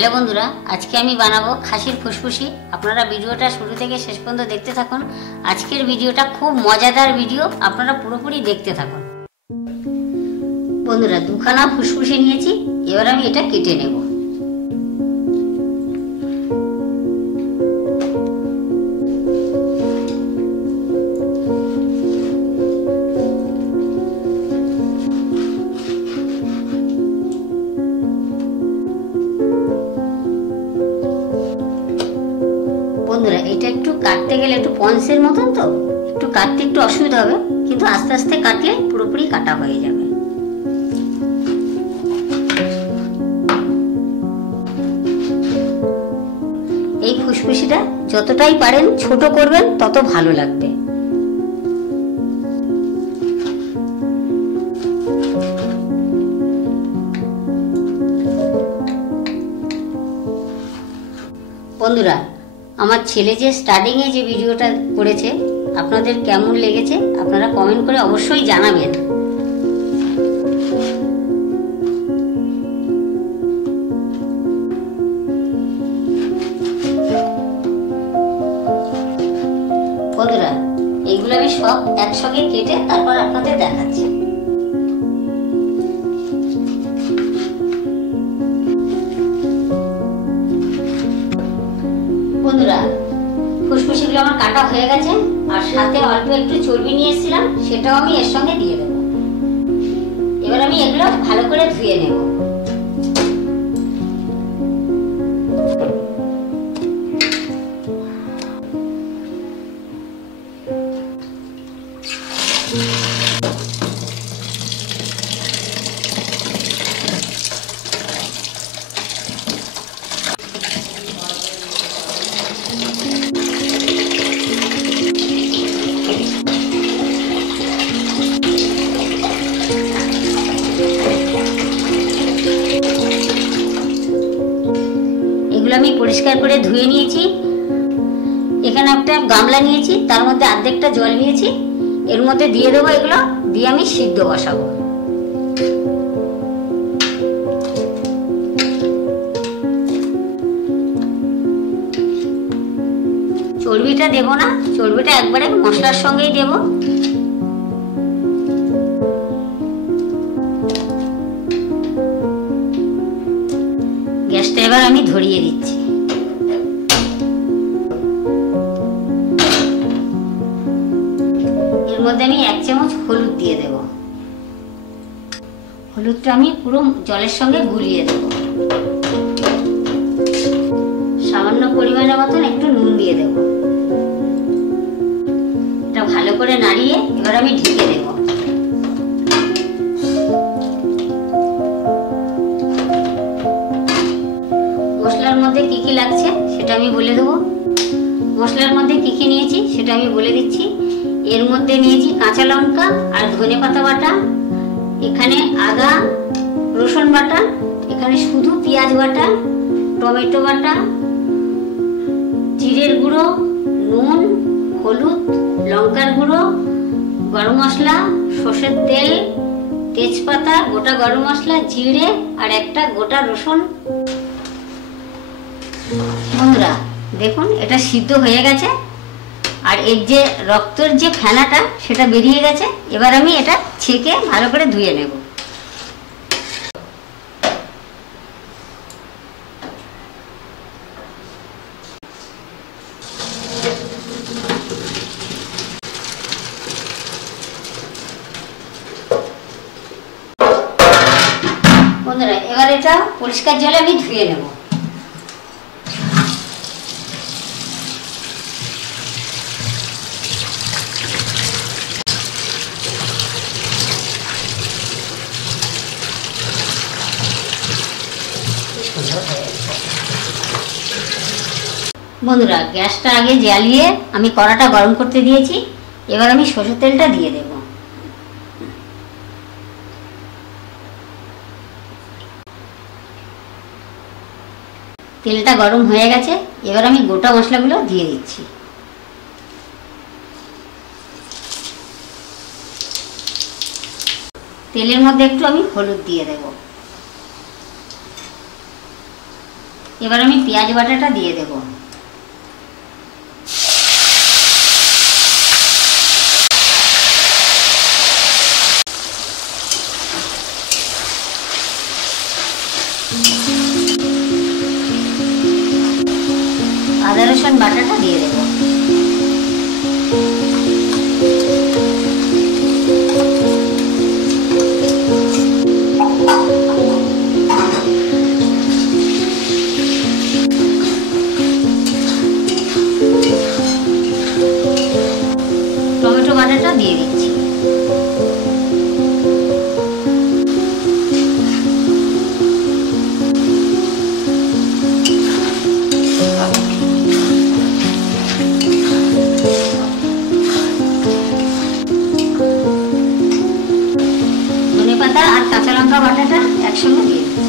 Hello बंधुरा आज के आमी बानाबो खासिर फुसफुसी। आपनारा भिडियोटा शुरू थेके शेष पर्यन्त देखते थाकुन। आजकेर भिडियोटा खूब मजादार भिडियो, आपनारा पुरोपुरी देखते थाकुन। बंधुरा दुखाना फुसफुसी नियेछि, एबार आमी एटा केटे नेब। বন্ধুরা এটা একটু কাটতে গেলে একটু পন্সের মতন, তো একটু কাটতে একটু অসুবিধা হবে, কিন্তু আস্তে আস্তে কাটলে পুরোপুরি কাটা হয়ে যাবে। এই ফুসফুসিটা যতটাই পারেন ছোট করবেন তত ভালো লাগবে। বন্ধুরা আমার ছেলে যে স্টার্টিং এ যে ভিডিওটা করেছে আপনাদের কেমন লেগেছে আপনারা কমেন্ট করে অবশ্যই জানাবেন। বন্ধুরা এইগুলো আমি সব একসঙ্গে কেটে তারপর আপনাদের দেখাচ্ছি। বন্ধুরা ফুসফুসিগুলো আমার কাটা হয়ে গেছে, আর সাথে অল্প একটু চর্বি নিয়ে এসেছিলাম, সেটাও আমি এর সঙ্গে দিয়ে দেবো। এবার আমি এগুলো ভালো করে ধুয়ে নেব। আমি পরিষ্কার করে ধুয়ে নিয়েছি। এখানে একটা গামলা নিয়েছি, তার মধ্যে অর্ধেকটা জল নিয়েছি, এর মধ্যে দিয়ে দেবো। এগুলো দিয়ে আমি সিদ্ধ বসাবো। চর্বিটা দেব না, চর্বিটা একবারে মশলার সঙ্গেই দেব। গ্যাসটা এবার আমি ধরিয়ে দিচ্ছি। এর মধ্যে আমি 1 চামচ হলুদ দিয়ে দেব। হলুদটা আমি পুরো জলের সঙ্গে গুলিয়ে দেব। সামান্য পরিমাণের মতন একটু নুন দিয়ে দেব। এটা ভালো করে নাড়িয়ে এবার আমি ঢেকে দেব। মশলার মধ্যে কি কি লাগছে সেটা আমি বলে দেবো। মশলার মধ্যে কি কি নিয়েছি সেটা আমি বলে দিচ্ছি। এর মধ্যে নিয়েছি কাঁচা লঙ্কা আর ধনেপাতা বাটা, এখানে আদা রসুন বাটা, এখানে শুধু পেঁয়াজ বাটা, টমেটো বাটা, জিরের গুঁড়ো, নুন, হলুদ, লঙ্কার গুঁড়ো, গরম মশলা, সর্ষের তেল, তেজপাতা, গোটা গরম মশলা, জিরে আর একটা গোটা রসুন। বন্ধুরা দেখুন এটা সিদ্ধ হয়ে গেছে, আর এর যে রক্তের যে ফেনাটা সেটা বেরিয়ে গেছে। এবার আমি এটা ছেঁকে ভালো করে ধুয়ে নেব। বন্ধুরা এবার এটা পরিষ্কার জলে আমি ধুয়ে নেব। বন্ধুরা গ্যাসটা আগে জ্বালিয়ে আমি কড়াটা গরম করতে দিয়েছি। এবার আমি সরষের তেলটা দিয়ে দেব। তেলটা গরম হয়ে গেছে, এবার আমি গোটা মশলাগুলো দিয়ে দিচ্ছি। তেলের মধ্যে একটু আমি হলুদ দিয়ে দেব। এবার আমি পেঁয়াজ বাটাটা দিয়ে দেব। আদা রসুন বাটাটা দিয়ে দেব। টমেটো বাটাটা দিয়ে দিচ্ছি। ধনেপাতা আর কাঁচা লঙ্কা বাটাটা একসঙ্গে দিয়ে দিচ্ছি।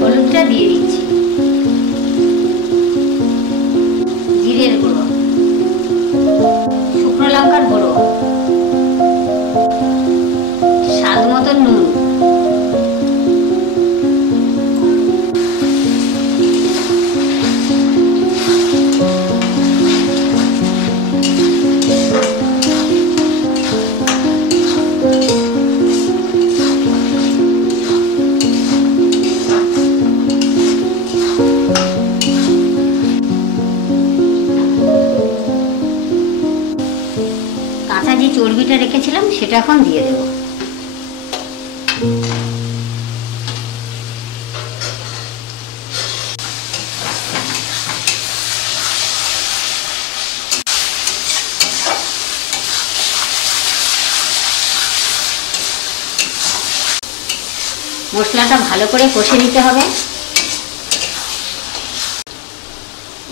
হলুদটা দিয়ে দিচ্ছি। জিরের গুঁড়ো, শুকনো লঙ্কার গুঁড়ো, স্বাদ মতো নুন, কাঁচা যে চর্বিটা রেখেছিলাম সেটা এখন দিয়ে দেব। মশলাটা ভালো করে কষে নিতে হবে।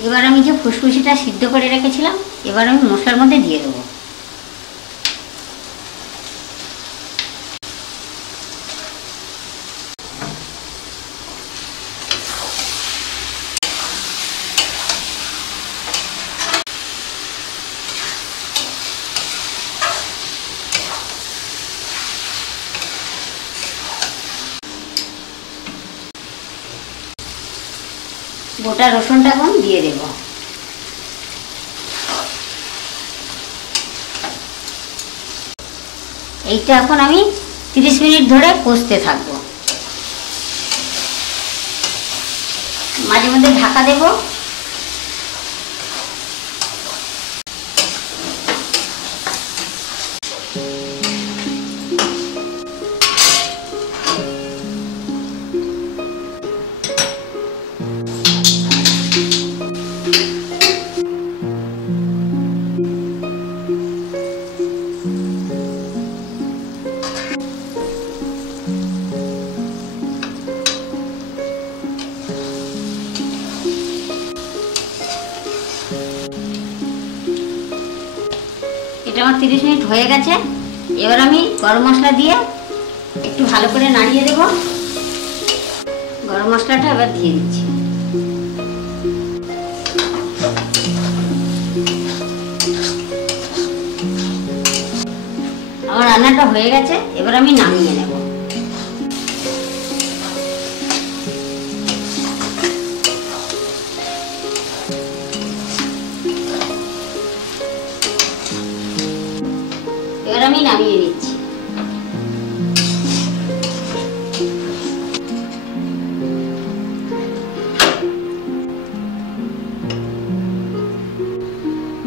এবার আমি যে ফুসফুসিটা সিদ্ধ করে রেখেছিলাম এবার আমি মশলার মধ্যে দিয়ে দেবো। গোটা রসুনটা এখন দিয়ে দেব। এইটা এখন আমি 30 মিনিট ধরে কষতে থাকবো। মাঝে মধ্যে ঢাকা দেব। এটা আমার 30 মিনিট হয়ে গেছে। এবার আমি গরম মশলা দিয়ে একটু ভালো করে নাড়িয়ে দেব। গরম মশলাটা এবার দিয়ে দিচ্ছি। আমার রান্নাটা হয়ে গেছে, এবার আমি নামিয়ে নেব। এবার আমি নামিয়ে নিচ্ছি।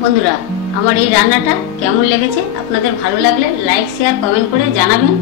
বন্ধুরা, আমার এই রান্নাটা কেমন লেগেছে আপনাদের ভালো লাগলে লাইক শেয়ার কমেন্ট করে জানাবেন।